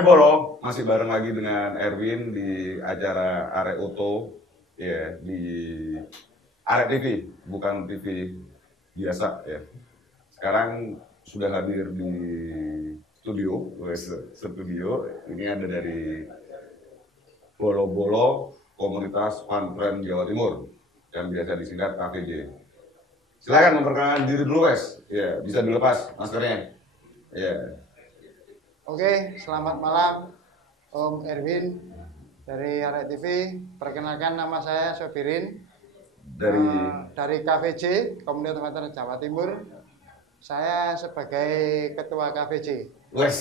Bolo, masih bareng lagi dengan Erwin di acara Arek Oto, ya di Arek TV, bukan TV biasa ya. Sekarang sudah hadir di studio, ini ada dari Bolo-Bolo Komunitas Pesantren Jawa Timur yang biasa disingkat KPJ. Silakan memperkenalkan diri dulu, Wes. Ya, bisa dilepas maskernya. Ya. Oke, selamat malam Om Erwin dari Arek TV. Perkenalkan, nama saya Sobirin dari KVJ, Komunitas Pesantren Jawa Timur. Saya sebagai ketua KVJ. Wes,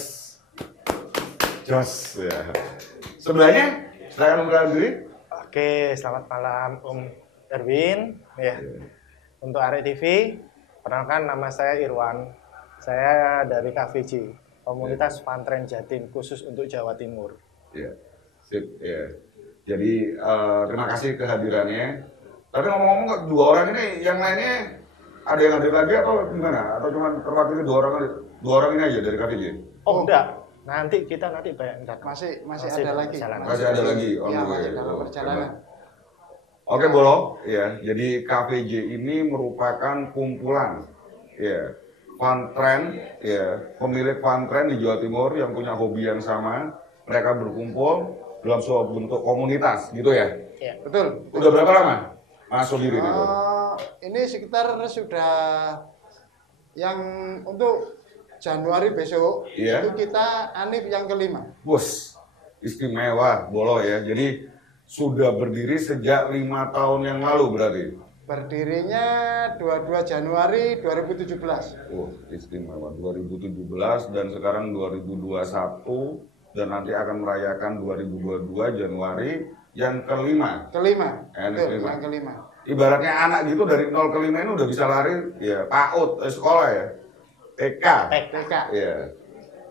jos ya. Sebenarnya, silakan memperkenalkan diri. Oke, selamat malam Om Erwin. Ya. Untuk Arek TV, perkenalkan nama saya Irwan. Saya dari KVJ. Komunitas Pesantren Jatim khusus untuk Jawa Timur. Ya, sip ya. Jadi terima kasih kehadirannya. Tapi ngomong-ngomong kok dua orang ini, yang lainnya ada yang hadir lagi atau gimana? Atau cuma terwakili dua orang ini aja dari KPJ? Oh enggak, nanti kita banyak datang. Masih ada lagi. Masih ada lagi. Iya, masih dalam perjalanan. Oke, Bolo. Ya, jadi KPJ ini merupakan kumpulan ya pesantren, ya, pemilik pesantren di Jawa Timur yang punya hobi yang sama. Mereka berkumpul dalam suatu bentuk komunitas, gitu ya? Iya, betul. Udah berapa lama masuk diri itu? Ini sekitar sudah yang untuk Januari besok, Iya. itu kita Anif yang kelima. Bos, istimewa, Bolo ya. Jadi sudah berdiri sejak 5 tahun yang lalu berarti? Berdirinya 22 Januari 2017. Istimewa. 2017 dan sekarang 2021 dan nanti akan merayakan 2022 Januari yang kelima. Betul, yang kelima. Ibaratnya anak gitu dari 0 ke 5 ini udah bisa lari ya PAUD, sekolah ya. TK. Ya.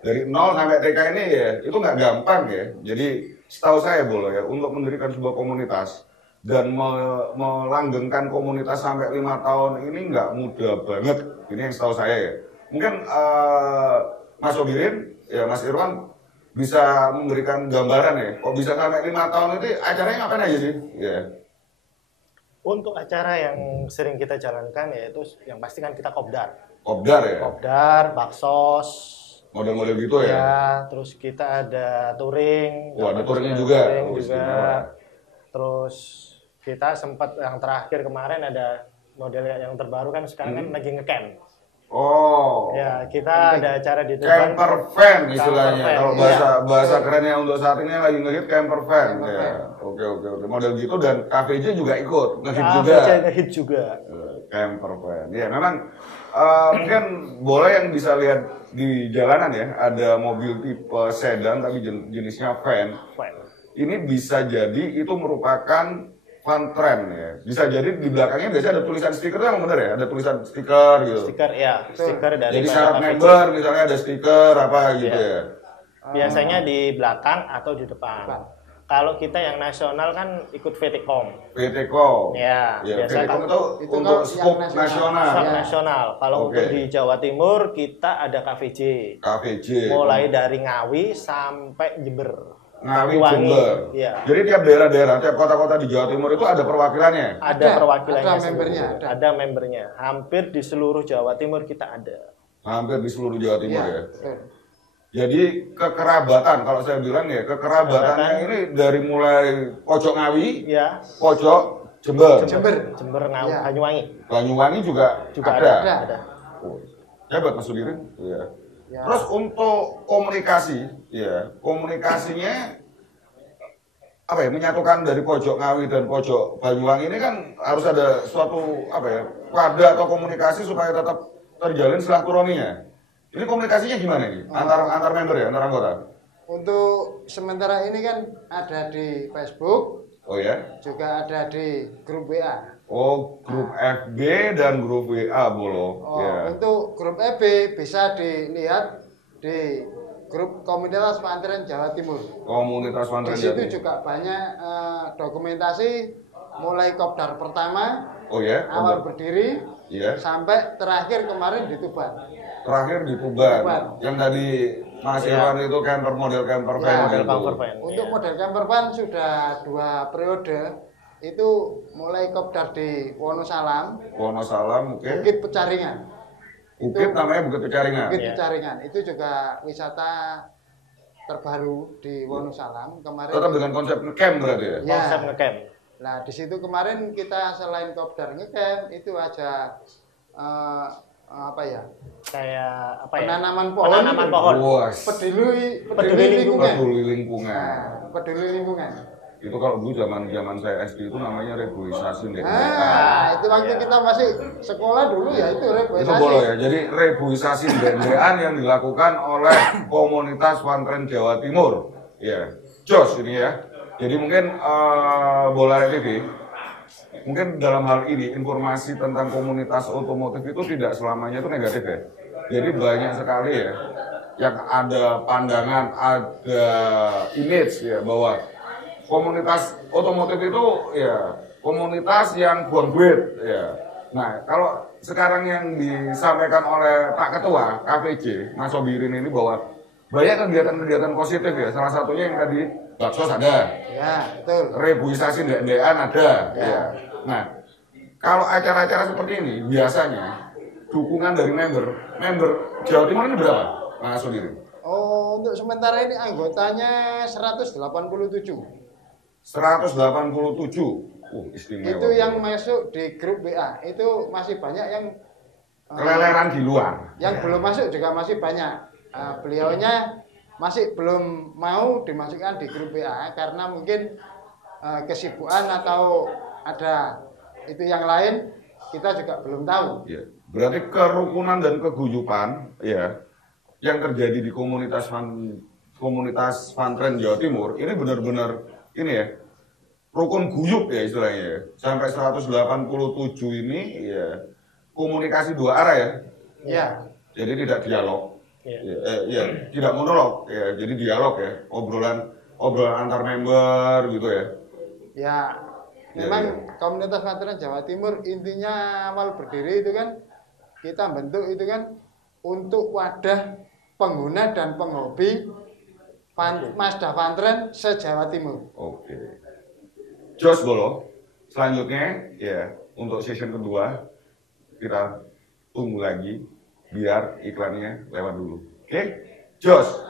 Dari 0 sampai TK ini ya itu nggak gampang ya. Jadi setahu saya Bolo ya, untuk mendirikan sebuah komunitas dan melanggengkan komunitas sampai 5 tahun ini nggak mudah banget. Ini yang setahu saya ya. Mungkin Mas Sobirin, ya Mas Irwan bisa memberikan gambaran ya. Kok bisa sampai 5 tahun itu acaranya ngapain aja sih? Ya. Untuk acara yang sering kita jalankan yaitu yang pasti kan kita kopdar. Kopdar ya? Kopdar, baksos. Model-model gitu ya? Ya, terus kita ada touring. Wah, ada touringnya juga. Touring juga. Terus kita sempat yang terakhir kemarin ada model yang terbaru kan sekarang kan lagi ngecamp. Oh. Ya, kita ada acara di Tuban. Camper van istilahnya. Camper van, Kalau bahasa kerennya untuk saat ini lagi ngehit camper van. Ya. Oke. Model gitu dan KVJ juga ikut ngehit juga. KVJ ngehit juga. Camper van. Ya, memang mungkin boleh yang bisa lihat di jalanan ya, ada mobil tipe sedan tapi jenisnya van. Ini bisa jadi itu merupakan pesantren ya. Bisa jadi di belakangnya biasanya ada tulisan stiker, itu yang benar ya? Ada tulisan stiker gitu. Stiker ya, stiker dari. Jadi syarat member misalnya ada stiker apa gitu ya. Biasanya di belakang atau di depan. Kalau kita yang nasional kan ikut VTCOM. VTCOM. Ya, biasa VTCOM itu untuk skop nasional. Skop nasional. Kalau untuk di Jawa Timur kita ada KVJ. KVJ. Mulai dari Ngawi sampai Jember. Ngawi, Jember. Ya. Jadi tiap daerah-daerah, tiap kota-kota di Jawa Timur itu ada perwakilannya? Ada perwakilannya. Ada membernya. Ada membernya. Hampir di seluruh Jawa Timur kita ada. Hampir di seluruh Jawa Timur ya? Betul. Jadi kekerabatan, kalau saya bilang ya, kekerabatannya ini dari mulai pojok Ngawi, ya, pojok Jember, Ngawi, ya. Banyuwangi juga ada. Oh, hebat Mas Sudirin. Ya. Terus untuk komunikasi, ya komunikasinya apa ya, menyatukan dari pojok Ngawi dan pojok Banyuwangi ini kan harus ada suatu apa ya, wadah atau komunikasi supaya tetap terjalin silaturahminya. Ini komunikasinya gimana nih? Antar member ya, antar anggota? Untuk sementara ini kan ada di Facebook. Oh ya? Juga ada di grup WA. Oh, grup FB dan grup WA, Bolo. Oh, ya. Untuk grup FB bisa dilihat di grup Komunitas Pesantren Jawa Timur. Komunitas Pesantren Jawa Timur. Di situ juga banyak dokumentasi mulai kopdar pertama, awal berdiri, sampai terakhir kemarin di Tuban. Terakhir di Tuban. Yang tadi Mas Irwan itu model camper van. Model camper van. Untuk model camper van sudah 2 periode. Itu mulai kopdar di Wonosalam. Wonosalam, oke. Bukit Pecaringan. Bukit namanya Bukit Pecaringan. Bukit Pecaringan. Itu juga wisata terbaru di Wonosalam kemarin. Tetap dengan konsep ngecamp berarti ya? Ya. Konsep ngecamp. Nah, di situ kemarin kita selain kopdar ngecamp itu ada apa ya? Kayak apa ya? Penanaman pohon. Penanaman pohon. Peduli lingkungan. Peduli lingkungan. Nah, peduli lingkungan. Itu kalau dulu zaman saya SD itu namanya reboisasi. Itu waktu kita masih sekolah dulu ya itu reboisasi. Itu boleh ya. Jadi reboisasi dendean yang dilakukan oleh komunitas Pantren Jawa Timur. Ya, jos ini ya. Jadi mungkin Bola TV, mungkin dalam hal ini informasi tentang komunitas otomotif itu tidak selamanya itu negatif ya. Jadi banyak sekali ya yang ada pandangan, ada image ya bahwa komunitas otomotif itu ya komunitas yang buang duit ya. Nah, kalau sekarang yang disampaikan oleh Pak Ketua KVJ Mas Sobirin ini bahwa banyak kegiatan-kegiatan positif ya. Salah satunya yang tadi baksos ada. Ya, betul. Reboisasi ndean ada ya. Nah, kalau acara-acara seperti ini biasanya dukungan dari member Jawa Timur ini berapa? Mas Sobirin? Oh, untuk sementara ini anggotanya 187. 187. Istimewa. Itu yang masuk di grup WA. Itu masih banyak yang keleleran di luar. Yang belum masuk juga masih banyak. Beliaunya masih belum mau dimasukkan di grup WA karena mungkin kesibukan atau ada itu yang lain kita juga belum tahu. Ya. Berarti kerukunan dan keguyupan ya yang terjadi di komunitas Pantren Jawa Timur ini benar-benar ini ya rukun guyup ya istilahnya ya. Sampai 187 ini ya komunikasi 2 arah ya. Iya. Jadi tidak dialog. Tidak monolog ya. Jadi dialog ya. Obrolan antar member gitu ya. Ya. Memang komunitas Pantren Jawa Timur intinya awal berdiri itu kan kita bentuk itu kan untuk wadah pengguna dan penghobi Mazda Pantren se-Jawa Timur. Oke. Jos Bolo, selanjutnya ya untuk session kedua kita tunggu lagi biar iklannya lewat dulu. Oke, Jos.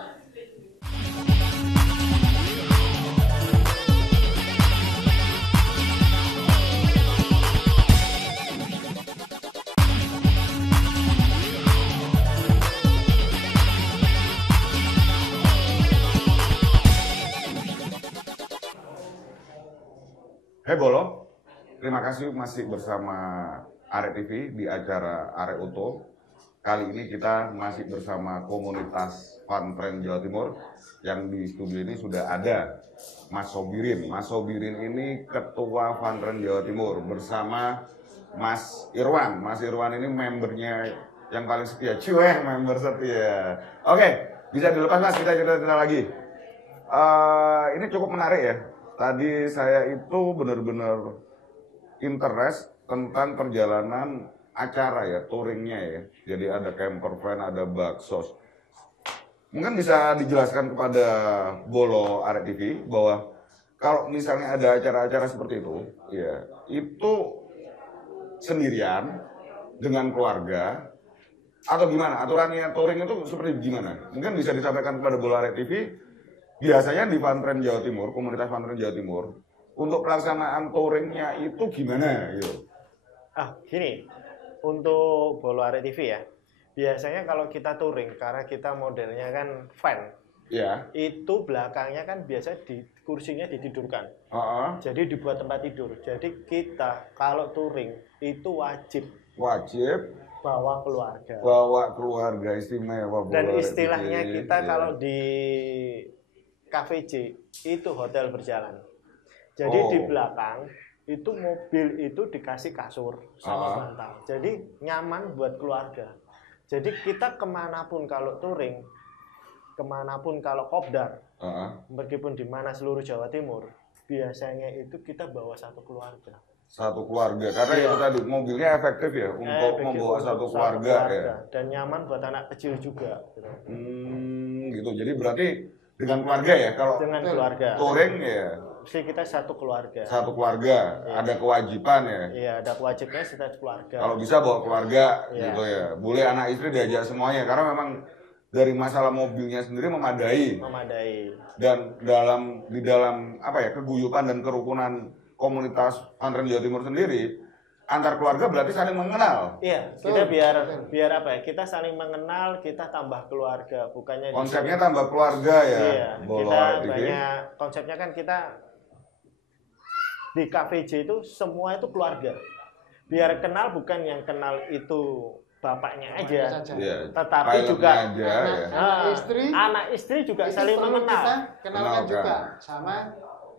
Hai Bolo, terima kasih masih bersama Arek TV di acara Arek Auto. Kali ini kita masih bersama komunitas Pantren Jawa Timur. Yang di studio ini sudah ada Mas Sobirin. Mas Sobirin ini Ketua Pantren Jawa Timur bersama Mas Irwan. Mas Irwan ini membernya yang paling setia. Member setia. Oke, bisa dilepas Mas, kita cerita lagi. Ini cukup menarik ya. Tadi saya itu benar-benar interest tentang perjalanan acara ya, touringnya ya. Jadi ada camper van, ada baksos. Mungkin bisa dijelaskan kepada Bolo Arek TV bahwa kalau misalnya ada acara-acara seperti itu, ya itu sendirian dengan keluarga atau gimana? Aturannya touring itu seperti gimana? Mungkin bisa disampaikan kepada Bolo Arek TV. Biasanya di Pantren Jawa Timur, komunitas Pantren Jawa Timur, untuk pelaksanaan touringnya itu gimana gitu? Gini, untuk Bolo Arek TV ya, biasanya kalau kita touring, karena kita modelnya kan van, ya. Itu belakangnya kan biasa kursinya ditidurkan. Jadi dibuat tempat tidur. Jadi kita kalau touring itu wajib bawa keluarga istimewa. Dan istilahnya kita kalau di KVJ itu hotel berjalan. Jadi di belakang itu mobil itu dikasih kasur sama bantal. Jadi nyaman buat keluarga. Jadi kita kemanapun kalau touring, kemanapun kalau kopdar, meskipun di mana seluruh Jawa Timur, biasanya itu kita bawa satu keluarga. Satu keluarga, karena itu tadi mobilnya efektif ya untuk membawa satu keluarga ya. Dan nyaman buat anak kecil juga. gitu. Jadi berarti dengan keluarga ya, kalau dengan keluarga. touring ya Mesti kita satu keluarga. satu keluarga, ada kewajiban ya. Iya, ada kewajibannya satu keluarga. Kalau bisa bawa keluarga Iya. gitu ya. Boleh anak istri diajak semuanya karena memang dari masalah mobilnya sendiri memadai. Dan di dalam apa ya, keguyupan dan kerukunan komunitas pesantren Jawa Timur sendiri, antar keluarga berarti saling mengenal. Iya, kita biar apa ya? Kita saling mengenal, kita tambah keluarga, bukannya Konsepnya tambah keluarga ya. Iya, Bolo kita TV. banyak konsepnya kan kita di KVJ itu semua itu keluarga. Biar kenal, bukan yang kenal itu bapaknya aja, Iya, tetapi pilotnya juga aja, ya. anak istri juga itu saling perlu mengenal. kita kenalkan Kenalkan. juga sama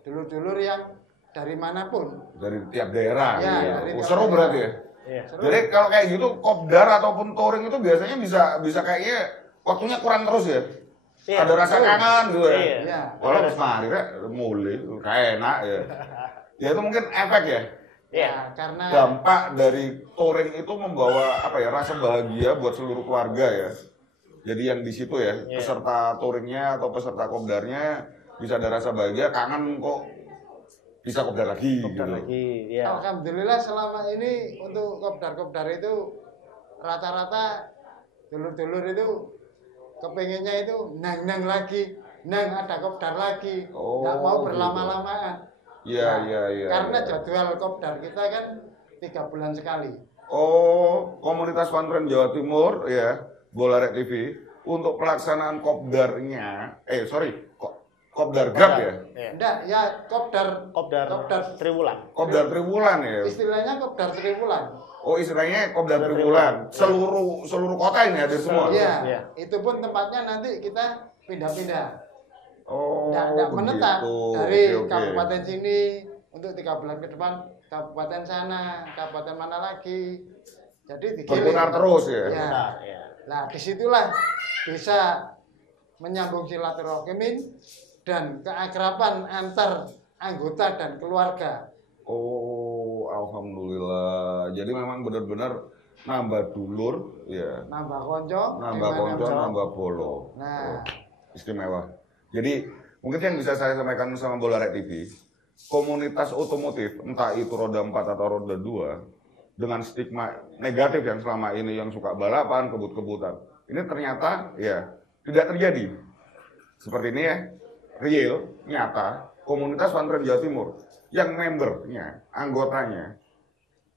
dulur-dulur yang dari manapun. Dari tiap daerah. Ya, gitu. dari tiap Seru daerah. berarti ya. Iya. Jadi kalau kayak gitu kopdar ataupun touring itu biasanya bisa kayaknya waktunya kurang terus ya. Iya, Ada rasa betul. kangen gitu ya. Iya. Ya. Walau pas mari rek mulai kayak enak ya. Ya itu mungkin efek ya. Iya. Ya, karena Dampak dari touring itu membawa apa ya, rasa bahagia buat seluruh keluarga ya. Jadi yang di situ ya, Iya. peserta touringnya atau peserta kopdarnya bisa ada rasa bahagia, kangen kok bisa kopdar lagi gitu. Lagi, ya. alhamdulillah selama ini untuk kopdar-kopdar itu rata-rata dulur-dulur itu kepengennya itu nang lagi, ada kopdar lagi, Oh, nggak mau gitu. berlama-lamaan. Iya, Nah, iya. Karena iya. jadwal kopdar kita kan 3 bulan sekali. Oh, komunitas pesantren Jawa Timur ya, Bolarek TV untuk pelaksanaan kopdarnya, kopdar Grab ya, Iya. Enggak, ya kopdar Kopdar Triwulan. kopdar Triwulan ya. istilahnya kopdar triwulan. Oh, istilahnya kopdar Triwulan. Seluruh kota ini hadir semua. Iya, Iya. itu pun tempatnya nanti kita pindah-pindah. Oh, Nggak menetap begitu. dari Oke, oke. kabupaten sini untuk 3 bulan ke depan, kabupaten sana, kabupaten mana lagi. Jadi digiling. Berputar terus ya. Ya. Nah, ya. Nah, disitulah bisa menyambung silaturahim dan keakraban antar anggota dan keluarga. Oh, alhamdulillah. Jadi memang benar-benar nambah dulur, ya. Nambah konco, Nambah konco, nambah bolo. Nah. Oh, istimewa. Jadi mungkin yang bisa saya sampaikan sama Bolarek TV, komunitas otomotif, entah itu roda 4 atau roda 2, dengan stigma negatif yang selama ini yang suka balapan, kebut-kebutan, ini ternyata ya tidak terjadi. Seperti ini ya, real, nyata, komunitas pesantren Jawa Timur yang membernya, anggotanya,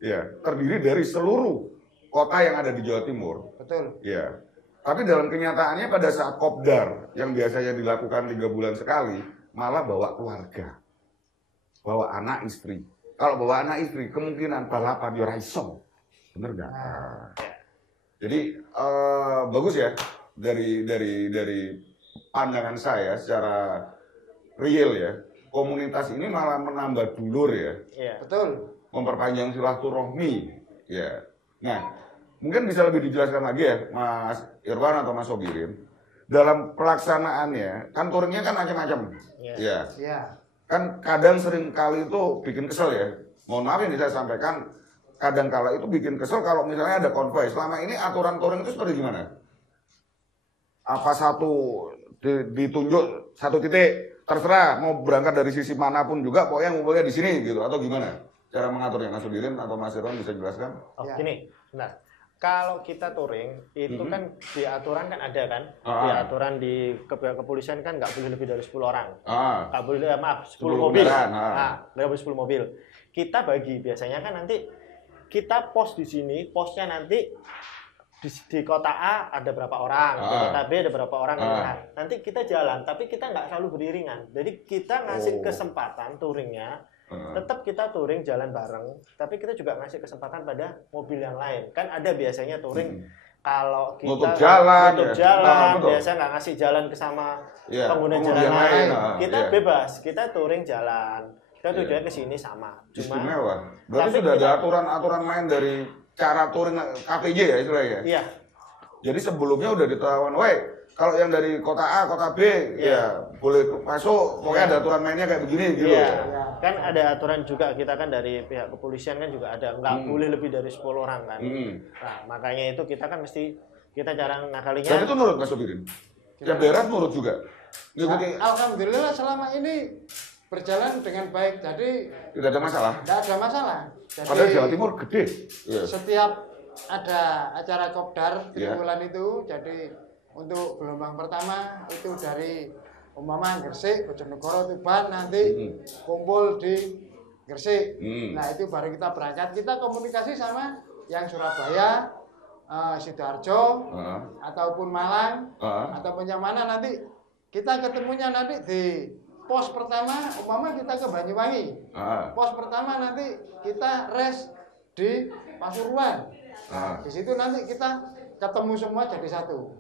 ya terdiri dari seluruh kota yang ada di Jawa Timur. Betul. Ya. Tapi dalam kenyataannya pada saat kopdar yang biasanya dilakukan 3 bulan sekali, malah bawa keluarga, bawa anak istri. Kalau bawa anak istri, kemungkinan balapan yo ra iso. Bener nggak? Jadi bagus ya dari pandangan saya secara real ya. Komunitas ini malah menambah dulur ya, Iya. Betul. memperpanjang silaturahmi ya. Nah, mungkin bisa lebih dijelaskan lagi ya Mas Irwan atau Mas Sobirin, dalam pelaksanaannya kan touringnya kan macam-macam. Iya. Ya. Ya. Kan kadang sering kali itu bikin kesel ya. Mohon maaf ini saya sampaikan, kadang kala itu bikin kesel kalau misalnya ada konvoy. Selama ini aturan touring itu seperti gimana? Apa ditunjuk satu titik, terserah mau berangkat dari sisi manapun juga, pokoknya ngumpulnya di sini gitu, atau gimana? Cara mengaturnya Mas Sobirin atau Mas Irwan bisa jelaskan? Oh, Ya. gini. Nah, kalau kita touring itu kan di aturan kan ada kan, di Ah. aturan di kepolisian kan nggak boleh lebih dari 10 orang. Ah, Nggak boleh, maaf, 10 10 mobil. kendaraan, Nah, nggak boleh 10 mobil. Kita bagi biasanya kan nanti kita pos di sini, posnya nanti di kota A ada berapa orang, di kota B ada berapa orang. Nah, nanti kita jalan, tapi kita nggak selalu beriringan. Jadi kita ngasih kesempatan touringnya, tetap kita touring jalan bareng, tapi kita juga ngasih kesempatan pada mobil yang lain. Kan ada biasanya touring kalau kita Nutup jalan, nutup ya. jalan, Betul. biasa nggak ngasih jalan ke sama Iya, pengguna pengguna jalan lain. nah, Kita iya. bebas, kita touring jalan. Kita Iya. tujuannya ke sini sama. Cuma istimewa. Berarti tapi sudah ada kita- aturan-aturan main dari cara touring KPJ ya istilahnya. iya, Jadi sebelumnya udah ditahuan, woi kalau yang dari kota A, kota B, ya boleh masuk, pokoknya ada aturan mainnya kayak begini gitu. iya. Ya. Kan ada aturan juga kita kan dari pihak kepolisian kan juga ada nggak boleh lebih dari 10 orang kan. Hmm. Nah, makanya itu kita kan mesti kita cara ngakalinya. Dan itu nurut Mas Sobirin. Tiap daerah nurut juga. Ngikuti. Nah, alhamdulillah selama ini berjalan dengan baik. Jadi tidak ada masalah. Tidak ada masalah. Jadi, padahal Jawa Timur gede. Setiap ada acara kopdar di bulan itu, jadi untuk gelombang pertama itu dari umpama Gresik, Bojonegoro, Tuban, nanti kumpul di Gresik. Nah itu baru kita berangkat. Kita komunikasi sama yang Surabaya, Sidoarjo, ataupun Malang, ataupun yang mana nanti kita ketemunya nanti di pos pertama, umpama kita ke Banyuwangi. Pos pertama nanti kita rest di Pasuruan. Di situ nanti kita ketemu semua jadi satu.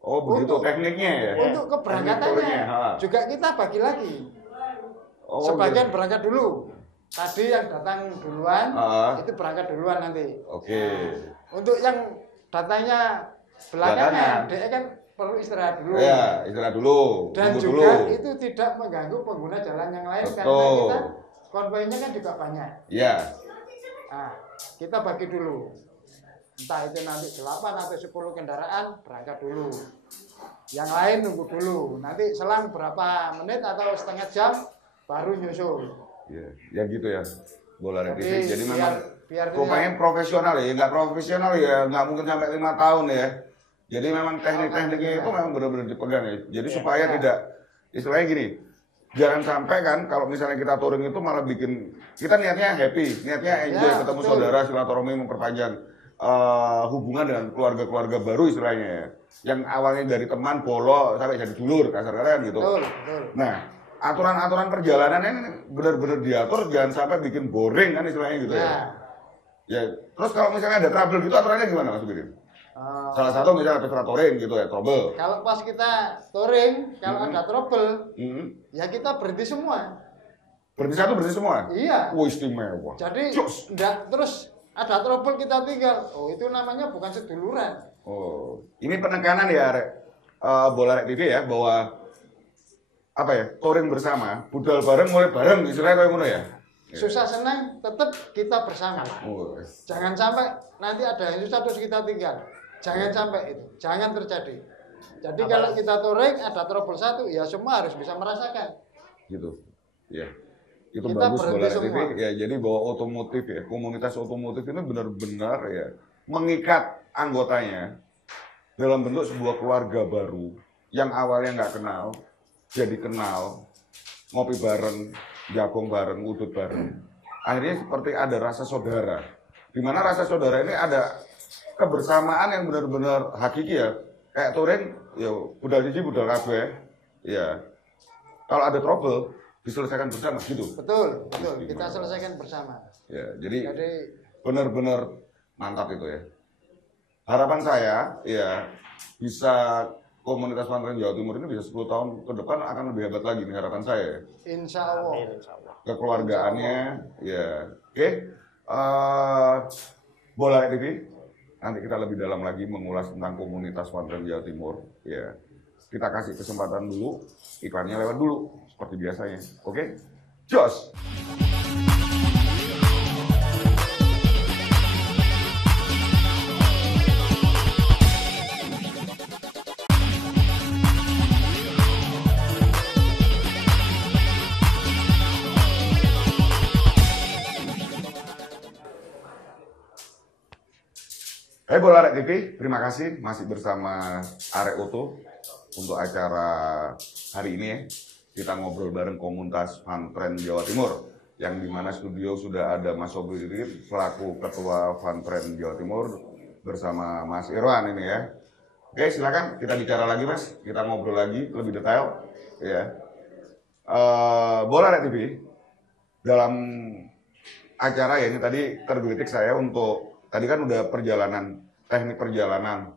Oh begitu tekniknya ya? Untuk keberangkatannya juga kita bagi lagi. Sebagian berangkat dulu. Tadi yang datang duluan, itu berangkat duluan nanti. Oke. Untuk yang datangnya belakangan, dia kan perlu istirahat dulu. Ya, istirahat dulu. Dan juga itu tidak mengganggu pengguna jalan yang lain. Karena kita konvoynya kan juga banyak. Iya. Nah, kita bagi dulu. Entah itu nanti 8 atau 10 kendaraan berangkat dulu. Yang lain nunggu dulu. Nanti selang berapa menit atau setengah jam baru nyusul. Iya, ya gitu ya. Bola TV. Jadi memang biar rupanya profesional ya. Nggak profesional ya, nggak mungkin sampai 5 tahun ya. Jadi memang teknik-tekniknya itu memang benar-benar dipegang ya. Jadi supaya tidak, istilahnya gini, jangan sampai kan kalau misalnya kita touring itu malah bikin, kita niatnya happy, niatnya enjoy, ketemu saudara, silaturahmi, memperpanjang hubungan dengan keluarga-keluarga baru istilahnya ya. Yang awalnya dari teman, bolo, sampai jadi dulur, kasar-kasar gitu. Betul. Nah, aturan-aturan perjalanan ini benar-benar diatur, jangan sampai bikin boring kan istilahnya gitu ya. Ya, terus kalau misalnya ada trouble gitu, aturannya gimana Mas Birin? Salah satu misalnya ada touring gitu ya, trouble. Kalau pas kita touring, kalau ada trouble, ya kita berhenti semua. Berhenti satu, berhenti semua? Iya. Wah, istimewa. Jadi, enggak terus ada trouble kita tinggal. Oh, itu namanya bukan seduluran. Oh, ini penekanan ya, Bola TV ya, bahwa apa ya, touring bersama, budal bareng, mulai bareng, istilahnya kayak ngono ya. Susah senang, tetap kita bersama. Jangan sampai nanti ada yang susah terus kita tinggal. Jangan sampai itu, jangan terjadi. Jadi kalau kita touring ada trouble satu, ya semua harus bisa merasakan. Gitu, ya. Itu kita bagus Bola TV semua. ya. Jadi bahwa otomotif ya, komunitas otomotif ini benar-benar ya mengikat anggotanya dalam bentuk sebuah keluarga baru yang awalnya nggak kenal, jadi kenal, ngopi bareng, jagung bareng, udut bareng. Akhirnya seperti ada rasa saudara. Di mana rasa saudara ini ada kebersamaan yang benar-benar hakiki ya. Kayak touring, ya budal siji budal kabeh. Ya. Kalau ada trouble diselesaikan bersama gitu. Betul. Kita selesaikan bersama. Ya, jadi benar-benar mantap itu ya. Harapan saya ya bisa komunitas Pantren Jawa Timur ini bisa 10 tahun ke depan akan lebih hebat lagi nih harapan saya. Insya Allah. Kekeluargaannya ya. Oke. Bola TV. Nanti kita lebih dalam lagi mengulas tentang komunitas Pantren Jawa Timur. Ya. Kita kasih kesempatan dulu, iklannya lewat dulu seperti biasanya. Oke? Jos. Hai Bola TV, terima kasih masih bersama Arek Oto untuk acara hari ini ya. Kita ngobrol bareng komunitas Pantren Jawa Timur, yang dimana studio sudah ada Mas Sobirin selaku Ketua Pantren Jawa Timur bersama Mas Irwan ini ya. Oke, silakan kita bicara lagi Mas, kita ngobrol lagi lebih detail ya. Bola TV dalam acara ya ini tadi tergelitik saya untuk tadi kan udah perjalanan, teknik perjalanan,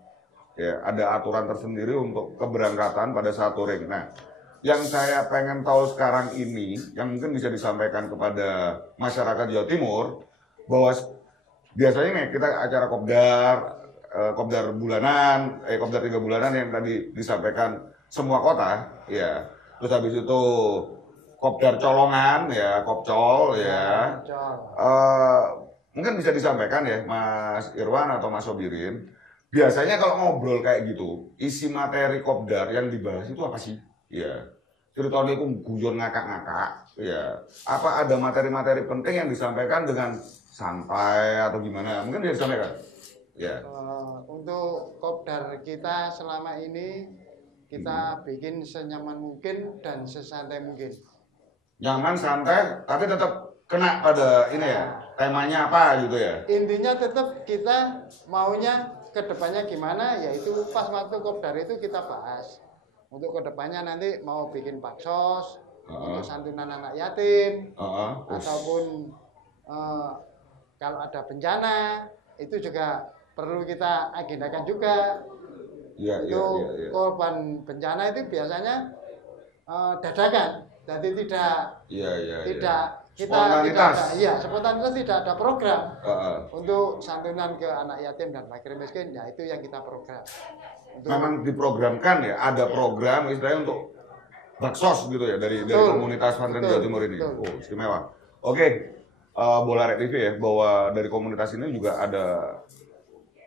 ya ada aturan tersendiri untuk keberangkatan pada saat touring. Nah, yang saya pengen tahu sekarang ini, yang mungkin bisa disampaikan kepada masyarakat Jawa Timur, bahwa biasanya nih kita acara kopdar bulanan, kopdar 3 bulanan yang tadi disampaikan semua kota, ya. Terus habis itu kopdar colongan, ya, kopcol, ya. Mungkin bisa disampaikan ya Mas Irwan atau Mas Sobirin biasanya kalau ngobrol kayak gitu, isi materi kopdar yang dibahas itu apa sih? Ya, ceritanya itu guyon ngakak-ngakak. Ya, apa ada materi-materi penting yang disampaikan dengan santai atau gimana? Mungkin bisa disampaikan. Ya. Untuk kopdar kita selama ini kita bikin senyaman mungkin dan sesantai mungkin. Nyaman, santai, tapi tetap kena pada ini ya, temanya apa gitu ya. Intinya tetap kita maunya kedepannya gimana, yaitu pas waktu kopdar itu kita bahas. Untuk kedepannya nanti mau bikin baksos, untuk santunan anak yatim, ataupun kalau ada bencana, itu juga perlu kita agendakan juga. Untuk korban bencana itu biasanya dadakan, jadi tidak kita spontanitas, tidak ada program untuk santunan ke anak yatim dan fakir miskin. Ya itu yang kita program. Memang diprogramkan ya, ada program istilahnya untuk baksos gitu ya dari komunitas Pantren Jawa Timur ini. Oh, istimewa. Oke, Bola Rek TV ya, bahwa dari komunitas ini juga ada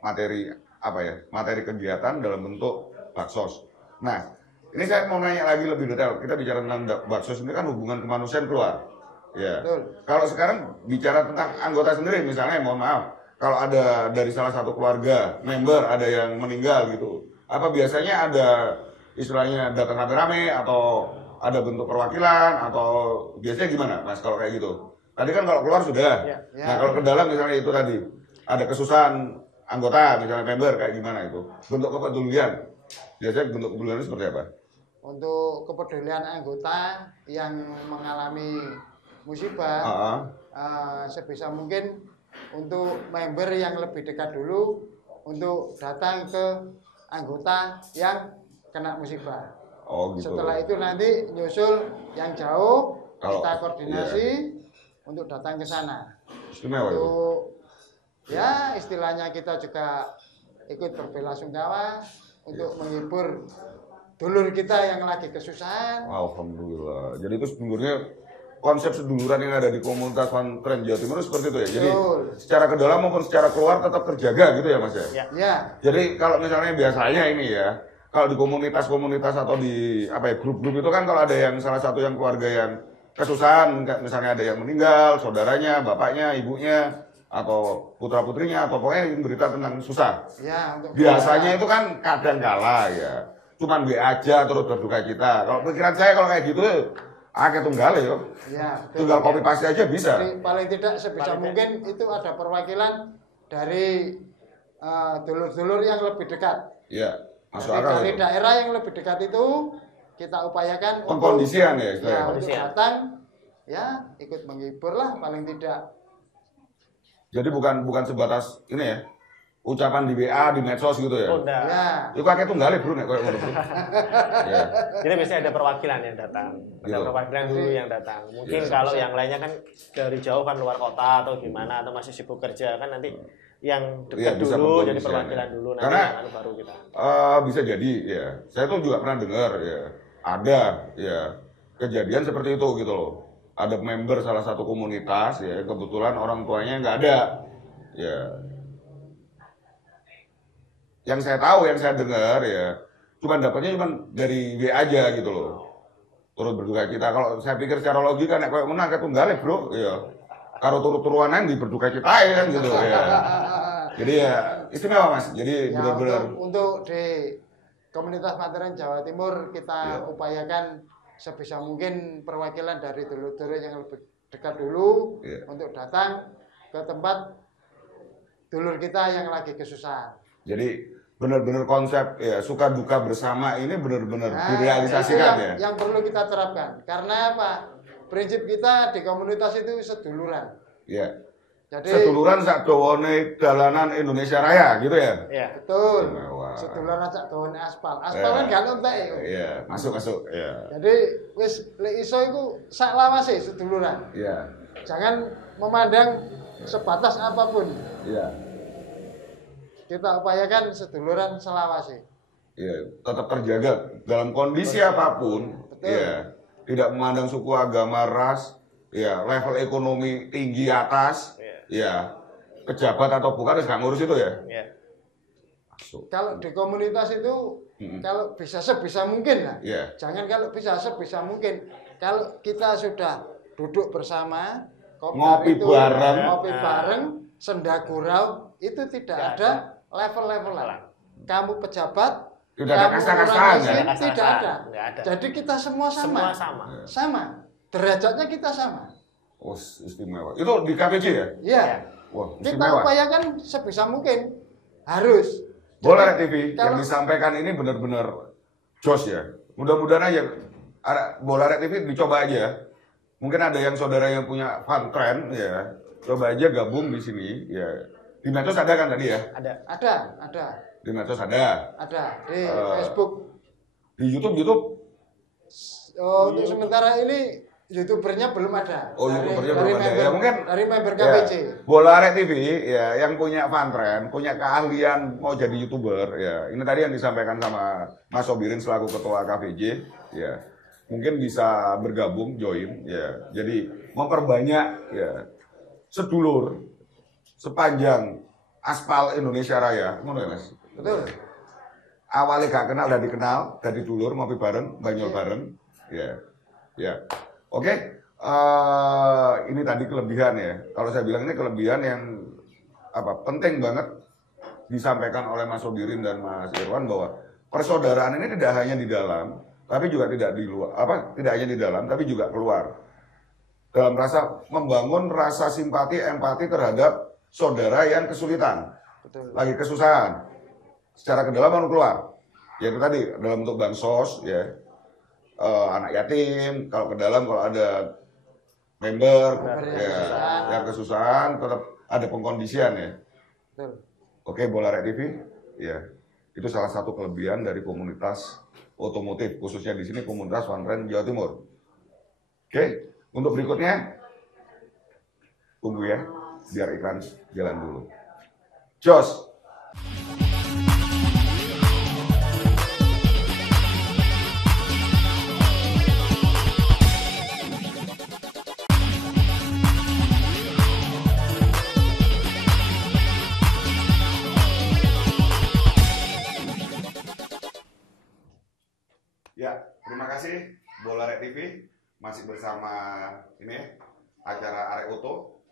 materi kegiatan dalam bentuk baksos. Nah, ini saya mau nanya lagi lebih detail. Kita bicara tentang baksos ini kan hubungan kemanusiaan keluar. Ya. Kalau sekarang bicara tentang anggota sendiri, misalnya, mohon maaf, kalau ada dari salah satu keluarga, member ada yang meninggal gitu, apa biasanya ada istilahnya datang rame-rame atau ada bentuk perwakilan atau biasanya gimana, Mas? Kalau kayak gitu, tadi kan kalau keluar sudah. Nah, kalau ke dalam misalnya itu tadi ada kesusahan anggota, misalnya member kayak gimana itu? Bentuk kepedulian. Biasanya bentuk kepedulian itu seperti apa? Untuk kepedulian anggota yang mengalami musibah, sebisa mungkin untuk member yang lebih dekat dulu untuk datang ke anggota yang kena musibah. Oh, gitu. Setelah itu nanti nyusul yang jauh, kita koordinasi untuk datang ke sana. Istimewa itu. Ya, istilahnya kita juga ikut berbelasungkawa untuk menghibur dulur kita yang lagi kesusahan. Alhamdulillah. Jadi itu sebenarnya konsep seduluran yang ada di komunitas Pantren Jawa Timur seperti itu ya. Jadi secara ke dalam maupun secara keluar tetap terjaga gitu ya, Mas ya. Ya. Jadi kalau misalnya biasanya ini ya, kalau di komunitas-komunitas atau di grup-grup itu kan kalau ada yang salah satu yang keluarga yang kesusahan, misalnya ada yang meninggal, saudaranya, bapaknya, ibunya, atau putra-putrinya, atau pokoknya berita tentang susah. Ya, biasanya itu kan kadang kala ya, cuman WA aja terus berduka cita. Kalau pikiran saya kalau kayak gitu, tunggal ya. Tinggal copy paste aja bisa. Jadi, paling tidak sebisa mungkin itu ada perwakilan dari dulur-dulur yang lebih dekat. Iya, masuk akal. Dari itu. daerah yang lebih dekat itu kita upayakan pengkondisian untuk datang, ya ikut menghibur lah paling tidak. Jadi bukan sebatas ini ya, ucapan di WA, di medsos gitu ya? Oh, enggak. Itu kakek tunggal bro, nek koyo ngono. Ya. Jadi biasanya ada perwakilan yang datang. Ada perwakilan dulu yang datang. Mungkin kalau yang lainnya kan dari jauh kan luar kota atau gimana atau masih sibuk kerja kan nanti yang dekat dulu jadi perwakilan dulu nanti karena baru kita. Bisa jadi ya. Saya tuh juga pernah dengar ya. Ada ya kejadian seperti itu gitu loh. Ada member salah satu komunitas ya, kebetulan orang tuanya nggak ada. Ya. Yang saya tahu, yang saya dengar ya, dapatnya cuma dari WA aja gitu loh. Turut berduka cita. Kalau saya pikir secara logika nek koyo menang ketunggale, Bro, ya. Karo turut-turuanan di berduka cita kan gitu ya. Jadi ya istimewa Mas. Jadi ya, benar-benar untuk di komunitas Pantren Jawa Timur kita upayakan sebisa mungkin perwakilan dari dulur-dulur yang lebih dekat dulu untuk datang ke tempat dulur kita yang lagi kesusahan. Jadi benar-benar konsep ya suka duka bersama ini benar-benar direalisasikan ya. Yang perlu kita terapkan. Karena apa? Prinsip kita di komunitas itu seduluran. Iya. Jadi seduluran sak dawane dalanan Indonesia Raya gitu ya. Iya. Betul. Seduluran sak dawane aspal. Aspal kan gak entek. Iya, masuk. Iya. Jadi wis lek iso iku sak lawase seduluran. Iya. Jangan memandang sebatas apapun. Iya. Kita upayakan seduluran selawase. Iya, tetap terjaga dalam kondisi apapun. Iya. Tidak memandang suku, agama, ras, ya, level ekonomi tinggi atas, ya, pejabat atau bukan, gak ngurus itu ya. Kalau di komunitas itu kalau bisa sebisa mungkin lah. Yeah. Jangan kalau bisa sebisa mungkin. Kalau kita sudah duduk bersama, ngopi bareng, senda gurau, itu tidak ada level-levelan. Kamu pejabat, tidak ada kasta-kastaan, tidak ada. Jadi kita semua sama. Sama. Derajatnya kita sama. Oh, istimewa. Itu di KPJ ya? Iya. Wah, kita istimewa. upayakan sebisa mungkin. Harus. Bola TV yang disampaikan ini benar-benar jos ya. Mudah-mudahan aja Bola TV dicoba aja. Mungkin ada yang saudara yang punya fan trend ya. Coba aja gabung di sini ya. Di medsos ada kan tadi ya? Ada. Di medsos ada. Ada di Facebook. Di YouTube. Untuk sementara ini YouTubernya belum ada. Oh, YouTubernya belum ada. Ya mungkin dari member KPJ. Ya, Bola TV ya yang punya fan trend, punya keahlian mau jadi YouTuber ya. Ini tadi yang disampaikan sama Mas Sobirin selaku ketua KPJ ya. Mungkin bisa bergabung join ya. Jadi memperbanyak ya sedulur sepanjang aspal Indonesia Raya. Ngono ya, Mas? Betul. Awalnya gak kenal dan dikenal, dari dulur ngopi bareng, banyol bareng. Ya. Ya. Oke, ini tadi kelebihan ya. Kalau saya bilang ini kelebihan yang penting banget disampaikan oleh Mas Sobirin dan Mas Irwan bahwa persaudaraan ini tidak hanya di dalam, tapi juga tidak di luar. Tidak hanya di dalam, tapi juga keluar. Dalam rasa membangun rasa simpati, empati terhadap saudara yang kesulitan, lagi kesusahan, secara ke dalam maupun keluar. Yaitu tadi dalam bentuk bansos ya. Anak yatim, kalau ke dalam kalau ada member yang kesusahan tetap ada pengkondisian ya. Oke, Bola TV ya. Itu salah satu kelebihan dari komunitas otomotif, khususnya di sini komunitas Fan Trend Jawa Timur. Oke, untuk berikutnya tunggu ya, biar iklan jalan dulu. Jos. Ya, terima kasih Bola TV masih bersama ini acara Arek Oto,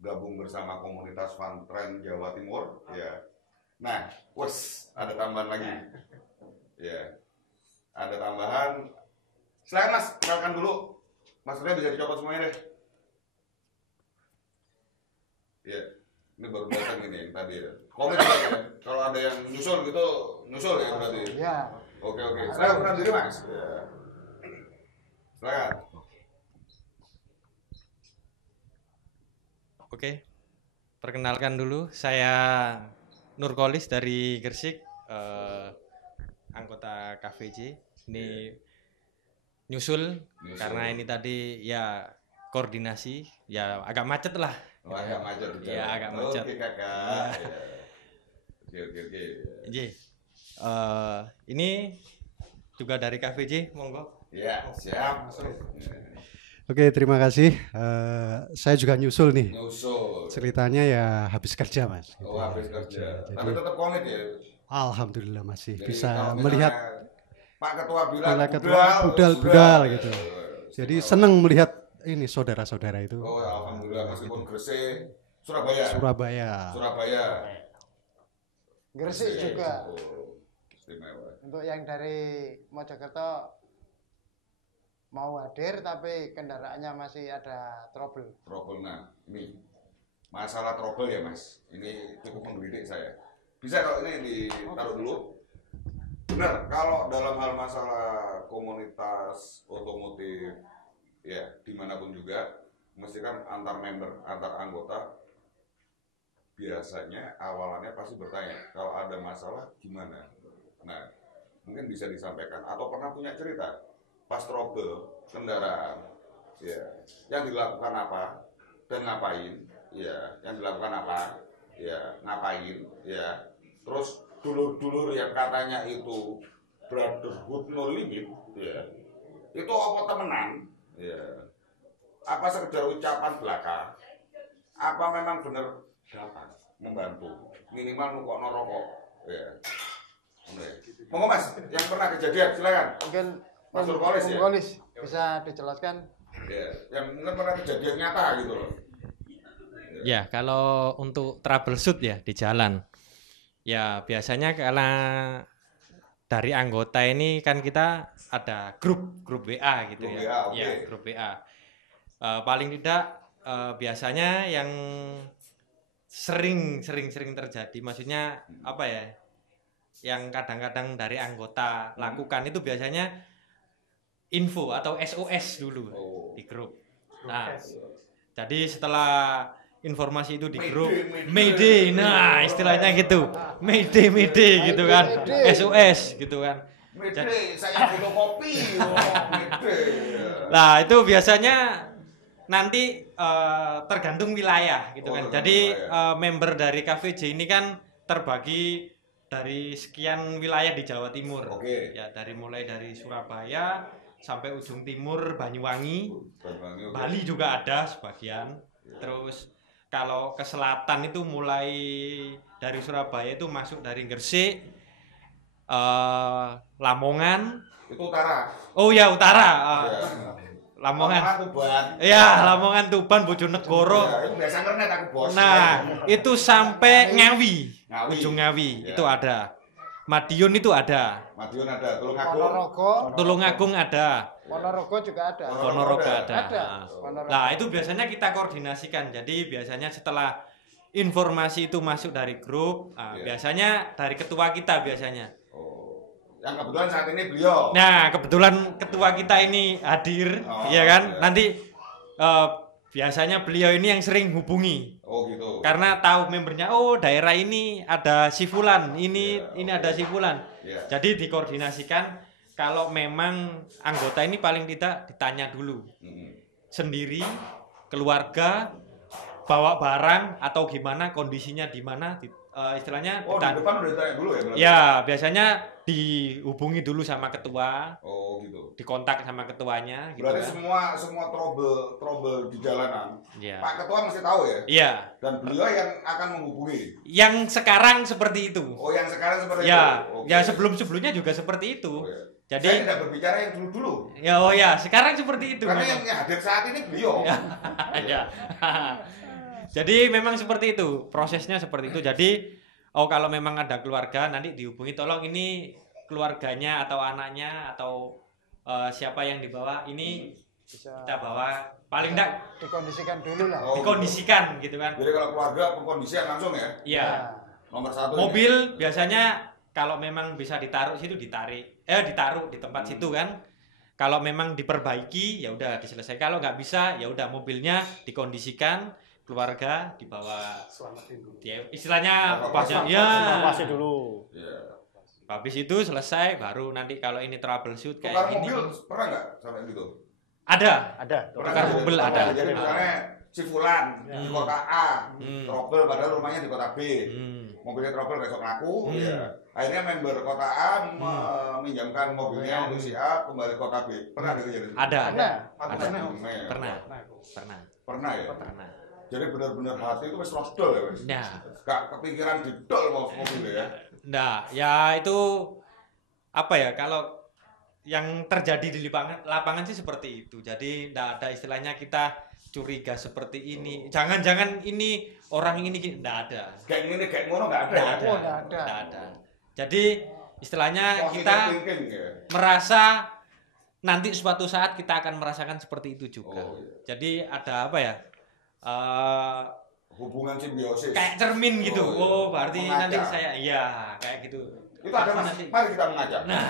gabung bersama komunitas Fan Trend Jawa Timur ya. Nah, ada tambahan lagi. Ya. Ada tambahan. Silakan Mas, kenalkan dulu. Maksudnya bisa dicopot semuanya deh. Ya. Ini baru datang ini yang tadi ya. Komen ya. Kalau ada yang nyusul gitu, nyusul ya berarti. Iya. Oke. Silakan kenal diri Mas. Ya. Silakan. Oke. Perkenalkan dulu, saya Nurkolis dari Gresik, anggota KVJ. Ini nyusul karena ini tadi ya koordinasi, ya agak macet lah. Oh, agak macet. Ya, agak macet. Oke, Kakak. Ya. Oke. Ini juga dari KVJ, monggo. Ya, siap. Oke, terima kasih. Saya juga nyusul nih. Nyusul. Ceritanya ya habis kerja, Mas. Oh, habis kerja. Tapi tetap komit ya. Alhamdulillah masih Jadi, bisa melihat Pak Ketua bilang budal gitu. Jadi senang melihat ini saudara-saudara itu. Oh, alhamdulillah meskipun Gresik, Surabaya. Gresik juga. Oh, istimewa. Untuk yang dari Mojokerto mau hadir tapi kendaraannya masih ada trouble. Nah, ini masalah trouble ya Mas. Ini cukup menggelitik saya. Bisa kalau ini ditaruh dulu. Benar, kalau dalam hal masalah komunitas otomotif ya dimanapun juga mesti kan antar member, antar anggota biasanya awalannya pasti bertanya kalau ada masalah gimana. Nah, mungkin bisa disampaikan atau pernah punya cerita pas trouble kendaraan ya yang dilakukan apa dan ngapain ya, yang dilakukan apa ya, ngapain ya, terus dulur-dulur yang katanya itu brotherhood no limit ya, itu apa temenan ya, apa sekedar ucapan belaka, apa memang benar dapat membantu minimal nukokno rokok Iya. Monggo Mas, yang pernah kejadian silakan. Mungkin Mas Nurkolis ya? Nurkolis bisa dijelaskan. Iya, yang mungkin pernah kejadian nyata gitu loh. Ya, kalau untuk troubleshoot ya di jalan. Ya, biasanya karena dari anggota ini kan kita ada grup WA gitu Grup ya. WA, oke. Ya, grup WA. Paling tidak biasanya yang sering terjadi, maksudnya apa ya? Yang kadang-kadang dari anggota lakukan itu biasanya info atau SOS dulu di grup. Nah, jadi setelah informasi itu di grup, Mayday, nah istilahnya gitu, Mayday gitu kan, SOS gitu kan. Mede, saya butuh kopi. Mede. Nah itu biasanya nanti tergantung wilayah gitu kan. Jadi member dari KVJ ini kan terbagi dari sekian wilayah di Jawa Timur. Oke. Ya mulai dari Surabaya sampai ujung timur Banyuwangi, Bali juga ada sebagian. Terus kalau ke selatan itu mulai dari Surabaya itu masuk dari Gresik, Lamongan. Itu utara. Oh ya utara. Lamongan Lamongan. Tuban. Ya, Lamongan, Tuban, Bojonegoro. Ya, itu biasa ngernet aku bos. Nah, itu sampai Ngawi. Ngawi. Ujung Ngawi Ya. itu ada. Madiun itu ada. Madiun ada, Tulungagung. Ponorogo. Tulungagung ada. Ponorogo juga ada. Ponorogo ada. Ada. Nah. Nah, itu biasanya kita koordinasikan. Jadi biasanya setelah informasi itu masuk dari grup, biasanya dari ketua kita biasanya. Oh. Yang kebetulan saat ini beliau. Nah, kebetulan ketua kita ini hadir, ya kan? Ya. Nanti biasanya beliau ini yang sering hubungi. Oh gitu. Karena tahu membernya, oh daerah ini ada si fulan, ini ada si fulan. Ya. Jadi dikoordinasikan kalau memang anggota ini paling tidak ditanya dulu. Sendiri, keluarga, bawa barang atau gimana, kondisinya di mana, istilahnya Oh, di depan udah ditanya dulu ya berarti? Ya, biasanya dihubungi dulu sama ketua. Oh, gitu. Dikontak sama ketuanya gitu Berarti kan. semua trouble di jalanan. Iya. Pak Ketua mesti tahu ya? Iya. Dan beliau yang akan menghubungi. Yang sekarang seperti itu. Oh, yang sekarang seperti Ya, itu. Oke. ya sebelumnya juga seperti itu. Oh, ya. Jadi Saya tidak berbicara yang dulu-dulu. ya oh ya, sekarang seperti itu. Karena memang. yang hadir saat ini beliau. Ya. Jadi memang seperti itu, prosesnya seperti itu. Jadi kalau memang ada keluarga nanti dihubungi, tolong ini keluarganya atau anaknya atau siapa yang dibawa ini Bisa kita bawa, paling enggak dikondisikan dulu lah. Oh, dikondisikan gitu kan. Jadi kalau keluarga pengkondisian langsung ya. Iya. Nomor satu. Mobil biasanya kalau memang bisa ditaruh situ ditaruh di tempat situ kan. Kalau memang diperbaiki ya udah diselesaikan. Kalau nggak bisa ya udah mobilnya dikondisikan, keluarga dibawa. Istilahnya Evakuasi dulu. Ya. Habis itu selesai baru nanti kalau ini troubleshoot Tukar kayak gini. mobil pernah nggak sampai gitu? Ada. Pernah Tukar nggak? mobil Tukar ada. Jadi misalnya si Fulan di kota A, trouble padahal rumahnya di kota B. Mobilnya trouble besok ngaku, ya. Akhirnya member kota A meminjamkan mobilnya untuk si A kembali ke kota B. Pernah ada kejadian itu? Ada. Pernah ya? Pernah. Jadi benar-benar hati itu wis losdol ya wis. Nah. Gak kepikiran didol mobilnya ya. Nah, ya itu apa ya, kalau yang terjadi di lapangan sih seperti itu. Jadi enggak ada istilahnya kita curiga seperti ini. Jangan-jangan ini orang ini enggak ada. Kayak ini kayak ngono enggak ada ya. Enggak ada. Jadi istilahnya Positive kita thinking, ya. merasa nanti suatu saat kita akan merasakan seperti itu juga. Oh, iya. Jadi ada apa ya? Hubungan simbiosis. Kayak cermin gitu. Oh, iya. Oh, berarti Mengaca. nanti saya kayak gitu. Itu ada Mas. Nanti. Mari kita mengajak. Nah,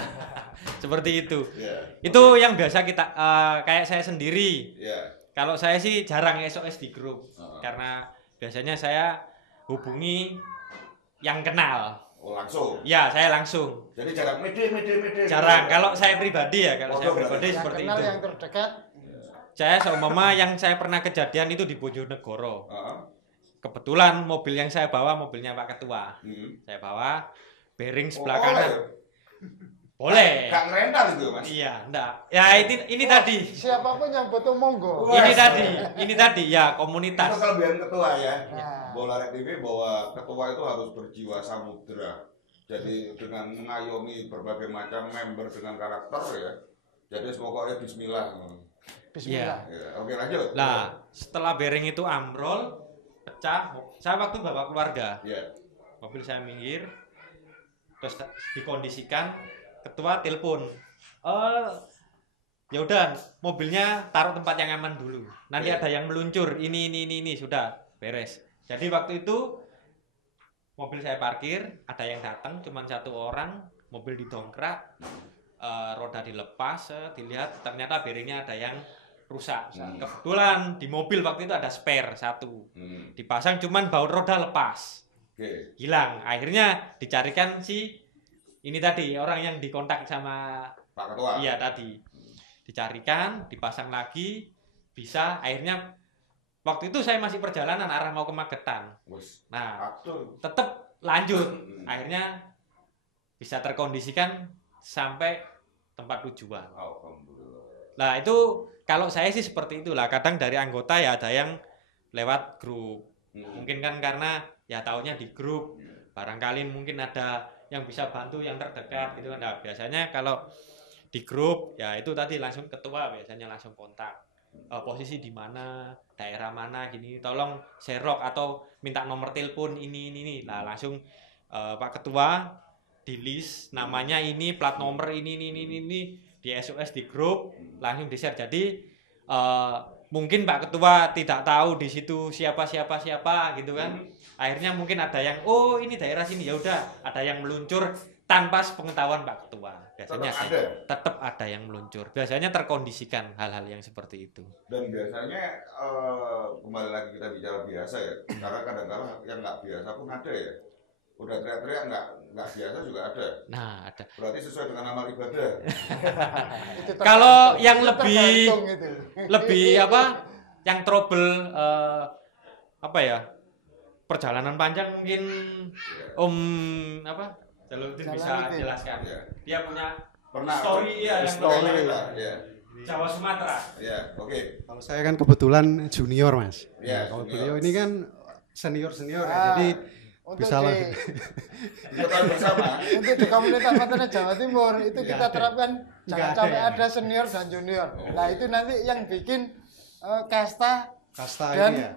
seperti itu. Ya. Itu yang biasa kita kayak saya sendiri. Ya. Kalau saya sih jarang SOS di grup. Karena biasanya saya hubungi yang kenal. Oh, langsung. Ya, saya langsung. Jadi jarang mede. Jarang. Kalau saya pribadi ya, kalau Oh, saya berarti. pribadi Yang seperti kenal itu. yang terdekat. Saya seumpama yang saya pernah kejadian itu di Bojonegoro. Heeh. Kebetulan mobil yang saya bawa mobilnya Pak Ketua. Saya bawa bearing sebelah kanan. Boleh. Gak ngerental itu, Mas. Iya, enggak. Ya ini tadi. Siapapun yang butuh monggo. Ini tadi ya Itu komunitas. kelebihan ketua ya. Nah. Bola Rek TV bahwa ketua itu harus berjiwa samudera. Jadi dengan mengayomi berbagai macam member dengan karakter ya. Jadi pokoknya bismillah. Bismillah. Ya, oke lanjut. Lah, setelah bearing itu ambrol, pecah, saya waktu bawa keluarga. Ya. Mobil saya minggir, terus dikondisikan, ketua telepon. Ya udah, mobilnya taruh tempat yang aman dulu. Nanti ada yang meluncur, ini sudah beres. Jadi waktu itu mobil saya parkir, ada yang datang, cuma 1 orang, mobil didongkrak, roda dilepas, dilihat ternyata bearingnya ada yang rusak. Kebetulan di mobil waktu itu ada spare 1, dipasang, cuman baut roda lepas, hilang. Akhirnya dicarikan si ini tadi orang yang dikontak sama Pak Ketua. Iya tadi, dicarikan, dipasang lagi, bisa. Akhirnya waktu itu saya masih perjalanan arah mau ke Magetan. Nah, tetap lanjut. Akhirnya bisa terkondisikan sampai tempat tujuan. Nah, itu kalau saya sih seperti itulah. Kadang dari anggota ya ada yang lewat grup. Mungkin kan karena ya taunya di grup. Barangkali mungkin ada yang bisa bantu yang terdekat gitu kan. Nah, biasanya kalau di grup ya itu tadi langsung ketua biasanya langsung kontak. Posisi di mana, daerah mana gini, tolong serok atau minta nomor telepon ini. Nah, langsung Pak Ketua di list namanya ini, plat nomor ini di SOS di grup langsung di-share. Jadi mungkin Pak Ketua tidak tahu di situ siapa gitu kan. Akhirnya mungkin ada yang ini daerah sini, ya udah ada yang meluncur tanpa sepengetahuan Pak Ketua. Biasanya tetap ada yang meluncur. Biasanya terkondisikan hal-hal yang seperti itu. Dan biasanya kembali lagi kita bicara biasa ya. Karena kadang-kadang yang nggak biasa pun ada ya. Udah teriak-teriak nggak biasa juga ada. Nah, ada. Berarti sesuai dengan amal ibadah. Kalau yang lebih apa? Yang trouble perjalanan panjang mungkin Jaludin bisa jelaskan. Dia punya story yang Jawa Sumatera. Ya, oke. Kalau saya kan kebetulan junior, Mas. Ya, kalau beliau ini kan senior ya. Jadi bisa lah. bersama. Untuk di komunitas Veteran Jawa Timur itu kita terapkan jangan sampai ada senior dan junior. Nah, itu nanti yang bikin kasta dan ini ya.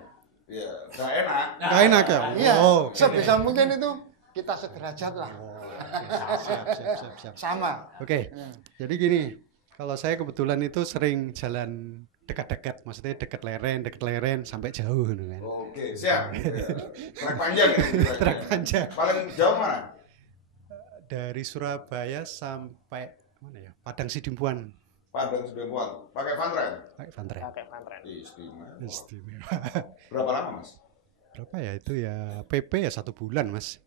Iya, nggak enak. Nggak enak ya? Iya, Oh, sebisa mungkin itu kita sederajat lah. Siap. Sama. Oke. Jadi gini, kalau saya kebetulan itu sering jalan dekat-dekat, maksudnya dekat leren sampai jauh kan. Oke, siap. Trek panjang ya. Trek panjang. Paling jauh mana? Dari Surabaya sampai mana ya? Padang Sidimpuan. Padang Sidimpuan. Pakai Fantren? Pakai Fantren. Istimewa. Berapa lama, Mas? Berapa ya itu ya PP ya 1 bulan Mas.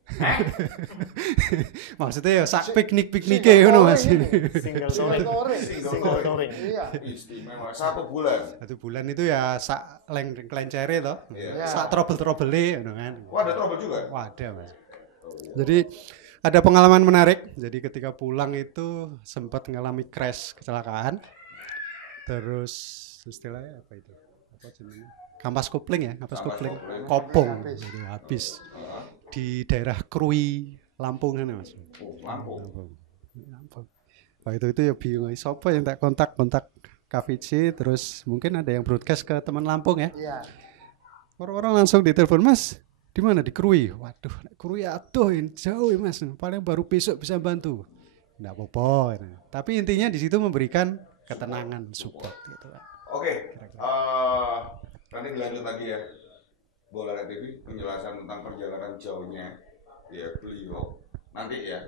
Maksudnya ya sak piknik-pikniknya ngono Mas. Single touring. Iya. Istimewa 1 bulan. 1 bulan itu ya sak lencere toh. Iya. Sak trouble-trouble ngono kan. Wah, ada trouble juga? Wah, ada Mas. Jadi ada pengalaman menarik. Jadi ketika pulang itu sempat mengalami crash, kecelakaan. Terus istilahnya apa itu? Apa jenisnya? Kampas kopling ya, kopong, habis di daerah Krui, Lampung kan Mas. Lampung. Wah itu ya bingung, siapa yang tak kontak KVC, terus mungkin ada yang broadcast ke teman Lampung ya. Iya. Orang-orang langsung ditelepon, Mas, di mana? Di Krui. Waduh, Krui aduh jauh ya Mas, paling baru besok bisa bantu. Nggak apa-apa. Tapi intinya di situ memberikan ketenangan, support gitu kan. Oke. Nanti dilanjut lagi ya, Bola Live TV penjelasan tentang perjalanan jauhnya ya beliau nanti ya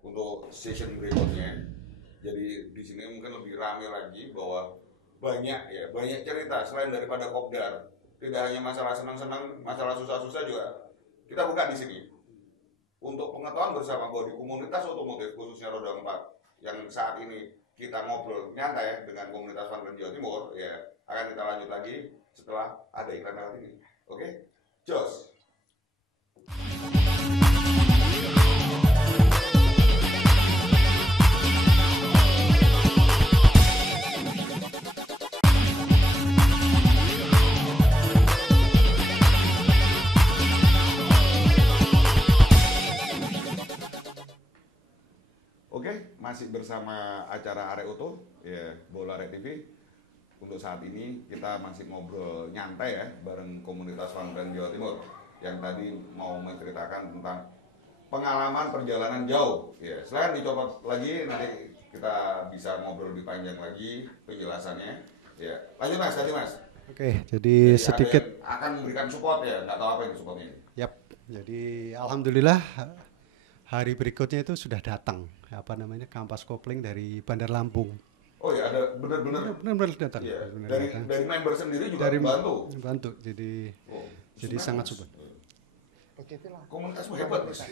untuk session berikutnya. Jadi di sini mungkin lebih ramai lagi bahwa banyak cerita selain daripada kopdar. Tidak hanya masalah senang-senang, masalah susah-susah juga kita buka di sini. Untuk pengetahuan bersama bahwa di komunitas otomotif khususnya roda 4 yang saat ini kita ngobrol nyantai dengan komunitas Veteran Jawa Timur ya, akan kita lanjut lagi setelah ada iklan lewat ini. Oke? Jos. bersama acara Arek Utuh, ya, Bola Arek TV. Untuk saat ini kita masih ngobrol nyantai ya, bareng komunitas Funtrend Jawa Timur. Yang tadi mau menceritakan tentang pengalaman perjalanan jauh. Ya, selain dicopot lagi, nanti kita bisa ngobrol lebih panjang lagi penjelasannya. Ya, lanjut Mas, tadi Mas. Oke, jadi sedikit akan memberikan support ya, nggak tahu apa yang supportnya. Yap, jadi alhamdulillah hari berikutnya itu sudah datang kampas kopling dari Bandar Lampung. Oh ya, ada benar-benar datang. Ya, Benar dari datang. dari member sendiri juga bantu. Jadi sangat support. Begitulah. Komunitasmu hebat Mas.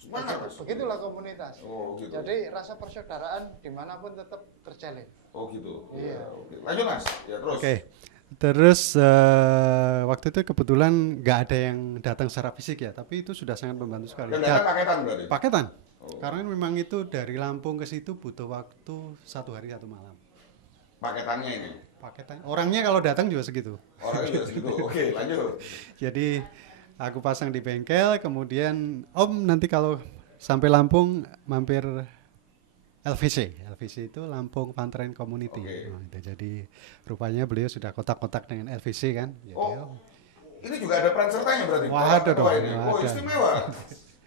Semangat Mas. Begitulah komunitas. Oh gitu. Jadi rasa persaudaraan dimanapun tetap terjalin. Oh gitu. Iya. Oke. Lanjut Mas. Ya terus. Oke. Terus waktu itu kebetulan nggak ada yang datang secara fisik ya, tapi itu sudah sangat membantu sekali. Yang datang paketan berarti? Paketan. Oh. Karena memang itu dari Lampung ke situ butuh waktu 1 hari 1 malam. Paketannya ini. Paketan. Orangnya kalau datang juga segitu. Orangnya juga segitu. Oke, lanjut. Jadi aku pasang di bengkel, kemudian Om nanti kalau sampai Lampung mampir LVC. LVC itu Lampung Funtrend Community. Oke. Nah, jadi rupanya beliau sudah kontak-kontak dengan LVC kan. Jadi, Ini juga ada peran sertanya berarti. Waduh dong, Ini. Oh, ada. istimewa.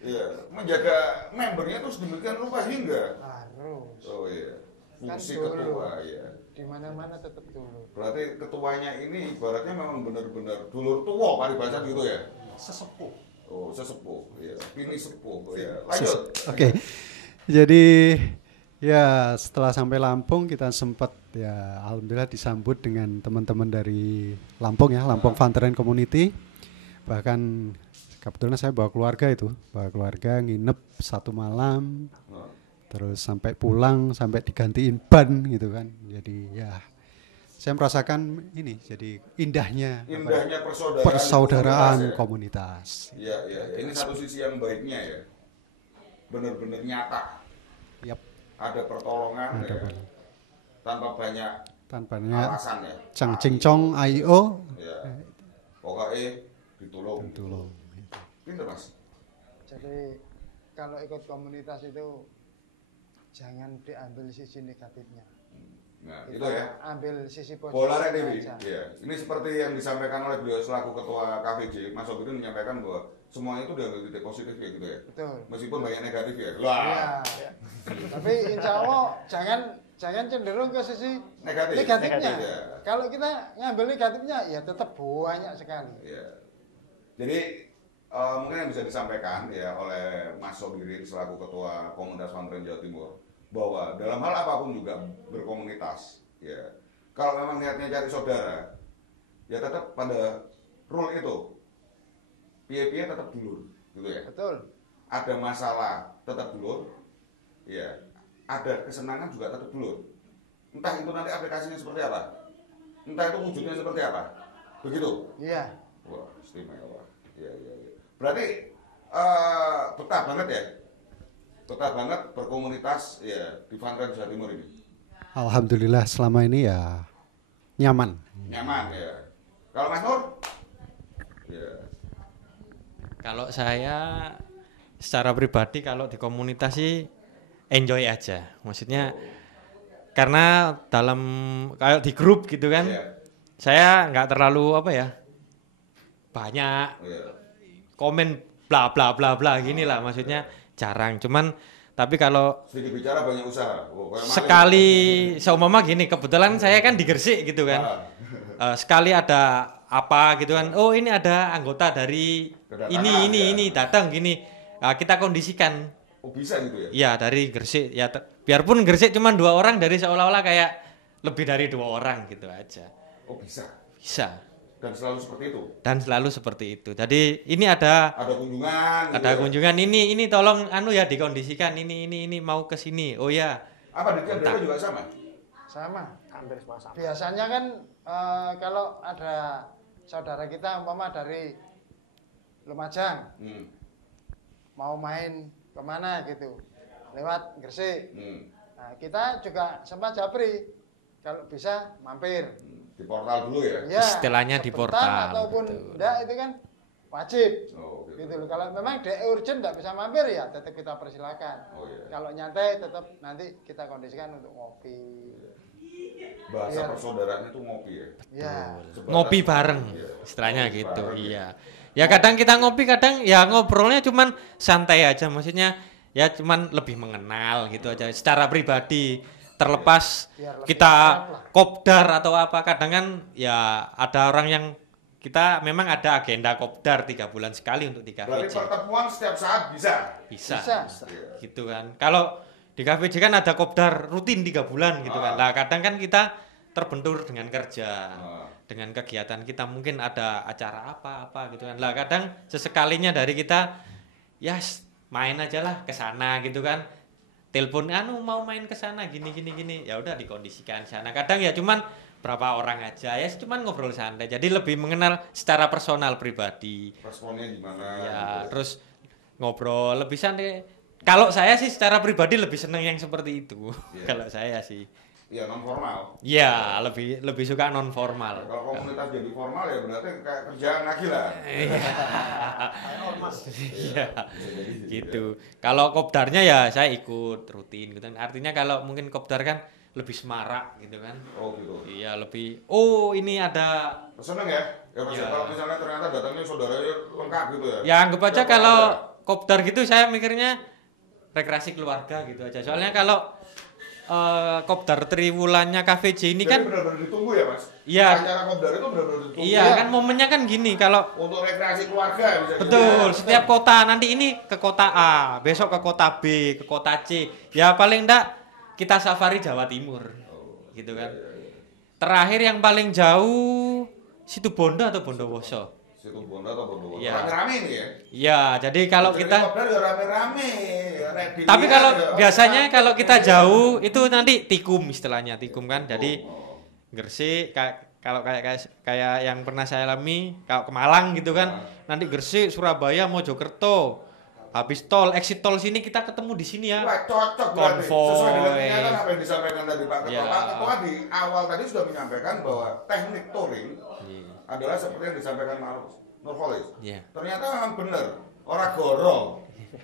Iya, menjaga membernya terus demikian rupa hingga. Harus. Oh iya. Kan Fungsi dulu. ketua ya. Di mana-mana tetap dulu. Berarti ketuanya ini ibaratnya memang benar-benar dulur tua paribasan gitu ya. sesepuh. Oh, sesepuh. Iya, ini sepuh. Ya. Lanjut. Oke. Jadi ya setelah sampai Lampung kita sempat ya alhamdulillah disambut dengan teman-teman dari Lampung ya, Lampung Funtrend Community. Bahkan kebetulan saya bawa keluarga nginep 1 malam. Terus sampai pulang sampai digantiin ban gitu kan. Jadi ya saya merasakan ini jadi indahnya persaudaraan komunitas. Iya, iya. Ini satu sisi yang baiknya ya. Benar-benar nyata. Yap. Ada pertolongan ya. Tanpa banyak alasan ya. Cang cincong IO. Ya. Pokoknya ditolong. Pinter Mas. Jadi kalau ikut komunitas itu jangan diambil sisi negatifnya. Nah, Kita itu ya. ambil sisi positif. Bola Arek TV. aja. Ya. Ini seperti yang disampaikan oleh beliau selaku ketua KVJ, Mas Sobirin menyampaikan bahwa semuanya itu diambil titik positif ya gitu ya. Betul. Meskipun banyak negatif ya. Iya. Tapi insya Allah jangan cenderung ke sisi negatifnya. Negatif, ya. Kalau kita ngambil negatifnya ya tetap banyak sekali. Ya. Jadi mungkin yang bisa disampaikan ya oleh Mas Sobirin selaku ketua komunitas Funtrend Jawa Timur bahwa dalam hal apapun juga berkomunitas ya. Kalau memang niatnya cari saudara ya tetap pada rule itu. Piye-piye tetap dulur gitu ya. Betul. Ada masalah tetap dulur. Ya. Ada kesenangan juga tetap dulur. Entah itu nanti aplikasinya seperti apa. Entah itu wujudnya seperti apa. Begitu. Iya. Wah, istimewa. Iya. Berarti betah banget ya? Betah banget berkomunitas ya di Funtrend Jawa Timur ini? Alhamdulillah selama ini ya nyaman. Nyaman ya. Kalau Mas Nur? Ya. Kalau saya secara pribadi kalau di komunitas sih enjoy aja. Maksudnya karena kalau di grup gitu kan, saya nggak terlalu banyak komen bla bla bla bla gini lah, maksudnya jarang. Cuman tapi kalau sedikit bicara banyak usaha. Sekali seumpama gini, kebetulan saya kan di Gresik gitu kan. Sekali ada apa gitu kan. Oh, ini ada anggota dari ini datang gini. Kita kondisikan. Oh, bisa gitu ya? Iya, dari Gresik. Ya biarpun Gresik cuma 2 orang, dari seolah-olah kayak lebih dari 2 orang gitu aja. Oh, bisa. Bisa. Dan selalu seperti itu. Jadi ini ada kunjungan. Ada kunjungan ini tolong ya dikondisikan ini mau ke sini. Oh ya. Apa di Tiap juga sama? Sama. Hampir semua sama. Biasanya kan kalau ada saudara kita umpama dari Lumajang mau main kemana gitu lewat Gresik. Nah, kita juga sempat japri kalau bisa mampir di portal dulu ya. Ya, istilahnya di portal ataupun betul. enggak itu kan wajib. Oh, gitu. Gitu loh. Kalau memang dia urgent nggak bisa mampir ya tetap kita persilakan. Oh, iya. Kalau nyantai tetap nanti kita kondisikan untuk ngopi. Bahasa Iya. persaudaraan itu ngopi ya. Ya. Sebatas- Ngopi bareng, Iya. istilahnya Ngopi gitu. bareng, Iya. Ya kadang kita ngopi, kadang ya ngobrolnya cuman santai aja, maksudnya ya cuman lebih mengenal gitu aja secara pribadi. Terlepas Biar lebih kita akrab lah. kopdar atau apa, kadang kan ya ada orang yang kita memang ada agenda kopdar 3 bulan sekali untuk di Berarti KVJ. pertemuan setiap saat bisa. Bisa. Bisa. Iya. Gitu kan. Kalau di KVJ kan ada kopdar rutin 3 bulan gitu kan. Nah, kadang kan kita terbentur dengan kerja, dengan kegiatan kita, mungkin ada acara apa-apa gitu kan. Lah kadang sesekalinya dari kita ya main aja lah ke sana gitu kan. Telepon mau main ke sana gini. Ya udah dikondisikan sana. Kadang ya cuman berapa orang aja ya cuman ngobrol santai. Jadi lebih mengenal secara personal pribadi. Responnya gimana? Ya, gitu. terus ngobrol lebih santai. Kalau saya sih secara pribadi lebih seneng yang seperti itu. Iya. Kalau saya sih. Ya non formal. Ya, lebih suka non formal. Kalau komunitas jadi formal ya berarti kayak kerjaan lagi lah. Iya. Gitu. Kalau kopdarnya ya saya ikut rutin gitu. Artinya kalau mungkin kopdar kan lebih semarak gitu kan. Oh gitu. Iya, lebih ini ada Seneng ya? Ya pasti Iya. kalau misalnya ternyata datangnya saudaranya lengkap gitu ya. ya anggap aja Siapa kalau ada? kopdar gitu saya mikirnya rekreasi keluarga gitu aja. Soalnya kalau kopdar triwulannya KVJ ini Jadi kan benar-benar ditunggu ya mas? Iya. Acara kopdar itu benar-benar ditunggu. iya kan momennya kan gini kalau Untuk rekreasi keluarga bisa. betul gitu ya. setiap kota nanti ini ke kota A, besok ke kota B, ke kota C. Ya paling enggak kita safari Jawa Timur. Gitu kan. Terakhir yang paling jauh Situ Bondo atau Bondowoso? Situ Bondo atau Bondowoso. Iya. Rame-rame ini ya. Ya, jadi kalau Jadi kita kopdar ya rame-rame. tapi kalau biasanya kalau kita jauh itu nanti tikum istilahnya tikum kan. Jadi Gresik kalau kayak yang pernah saya alami kalau ke Malang gitu kan. Nanti Gresik, Surabaya, Mojokerto. Habis tol, exit tol sini kita ketemu di sini ya. Wah cocok berarti. Konvoy. Sesuai dengan kenyataan apa yang disampaikan tadi Pak Ketua. Ya. Pak Ketua di awal tadi sudah menyampaikan bahwa teknik touring Iya. adalah seperti yang disampaikan Pak Nurholis. Iya. Ternyata memang benar. Orang gorong.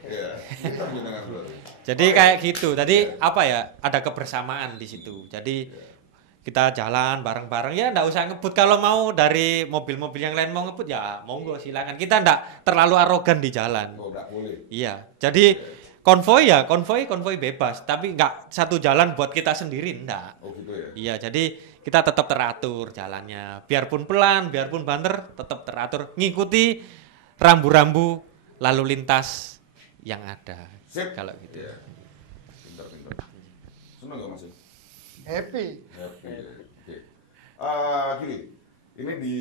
Iya. Itu dengan dulu. Jadi kayak gitu. Tadi apa ya? Ada kebersamaan di situ. Jadi kita jalan bareng-bareng ya enggak usah ngebut kalau mau dari mobil-mobil yang lain mau ngebut ya monggo silakan. Kita enggak terlalu arogan di jalan. Oh, enggak boleh. Iya. Jadi konvoy bebas, tapi enggak satu jalan buat kita sendiri enggak. Oh gitu ya. Iya, jadi kita tetap teratur jalannya. Biarpun pelan, biarpun banter, tetap teratur ngikuti rambu-rambu lalu lintas yang ada. Sip. Kalau gitu. Iya. Pinter-pinter. Seneng gak Mas? Happy. Happy. Oke. Gini, ini di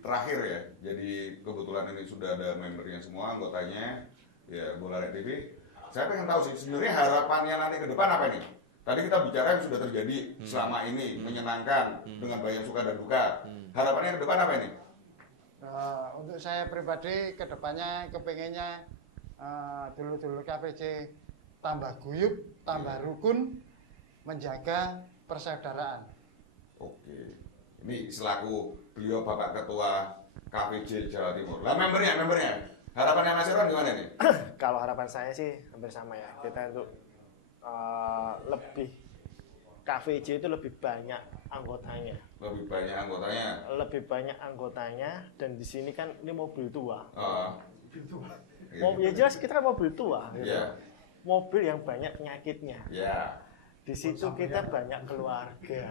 terakhir ya. Jadi kebetulan ini sudah ada membernya semua, anggotanya. Ya, Bola Rek TV. Saya pengen tahu sih sebenarnya harapannya nanti ke depan apa ini? Tadi kita bicara yang sudah terjadi selama ini, menyenangkan dengan banyak suka dan duka. Harapannya ke depan apa ini? Untuk saya pribadi kedepannya kepengennya dulu-dulu KPJ tambah guyup, tambah rukun, menjaga persaudaraan. Oke. Ini selaku beliau Bapak Ketua KPJ Jawa Timur. Lah membernya. Harapannya Mas Irwan gimana nih? Kalau harapan saya sih hampir sama ya. Kita untuk lebih KVJ itu lebih banyak anggotanya. Lebih banyak anggotanya. Lebih banyak anggotanya dan di sini kan ini mobil tua. Iya. Mobil ya jelas kita kan mobil tua gitu. Iya. Mobil yang banyak penyakitnya. Ya. Di situ kita banyak keluarga,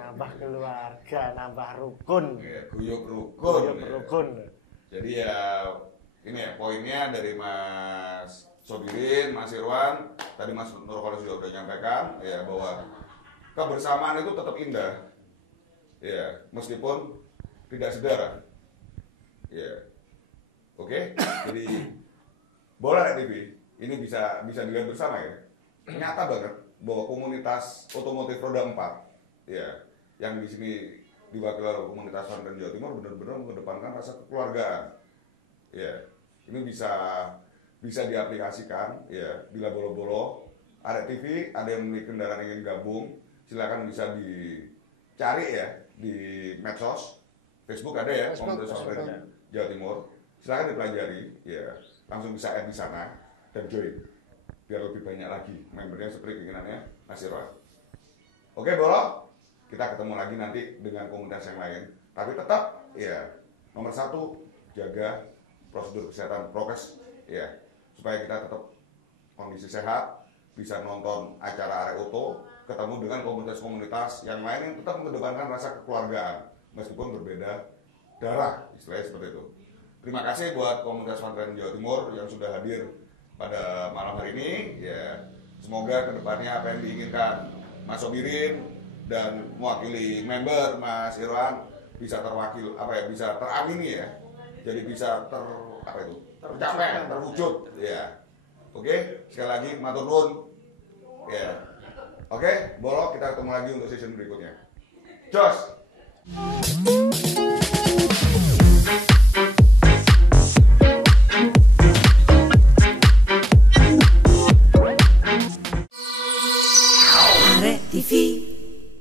nambah keluarga, nambah rukun, Guyup rukun. guyup rukun. Jadi ya ini ya poinnya dari Mas Sobirin, Mas Irwan, tadi Mas Nurholis juga sudah menyampaikan ya bahwa kebersamaan itu tetap indah. Ya, meskipun tidak sedara. Ya. Oke. Jadi Bola Rek TV ini bisa dilihat bersama ya. Nyata banget bahwa komunitas otomotif roda 4 ya yang di sini diwakili oleh komunitas Fantren Jawa Timur benar-benar mengedepankan rasa kekeluargaan. Ya, ini bisa diaplikasikan ya bila bolo-bolo ada TV, ada yang memiliki kendaraan yang ingin gabung, silakan bisa dicari ya di medsos. Facebook ada ya, komunitas Fantren Jawa Timur. Silakan dipelajari, ya langsung bisa add di sana dan join biar lebih banyak lagi membernya seperti keinginannya Mas Irwan. Oke, Bolo, kita ketemu lagi nanti dengan komunitas yang lain. Tapi tetap, ya nomor 1 jaga prosedur kesehatan prokes, ya supaya kita tetap kondisi sehat, bisa nonton acara Arek Oto, ketemu dengan komunitas-komunitas yang lain yang tetap mengedepankan rasa kekeluargaan meskipun berbeda darah, istilahnya seperti itu. Terima kasih buat komunitas Fantren Jawa Timur yang sudah hadir pada malam hari ini. Ya, semoga kedepannya apa yang diinginkan Mas Sobirin dan mewakili member Mas Irwan bisa bisa teramini ya. Jadi bisa tercapai, terwujud. Ya. Oke, sekali lagi matur nuwun. Ya. Oke, Bolo, kita ketemu lagi untuk season berikutnya. Jos.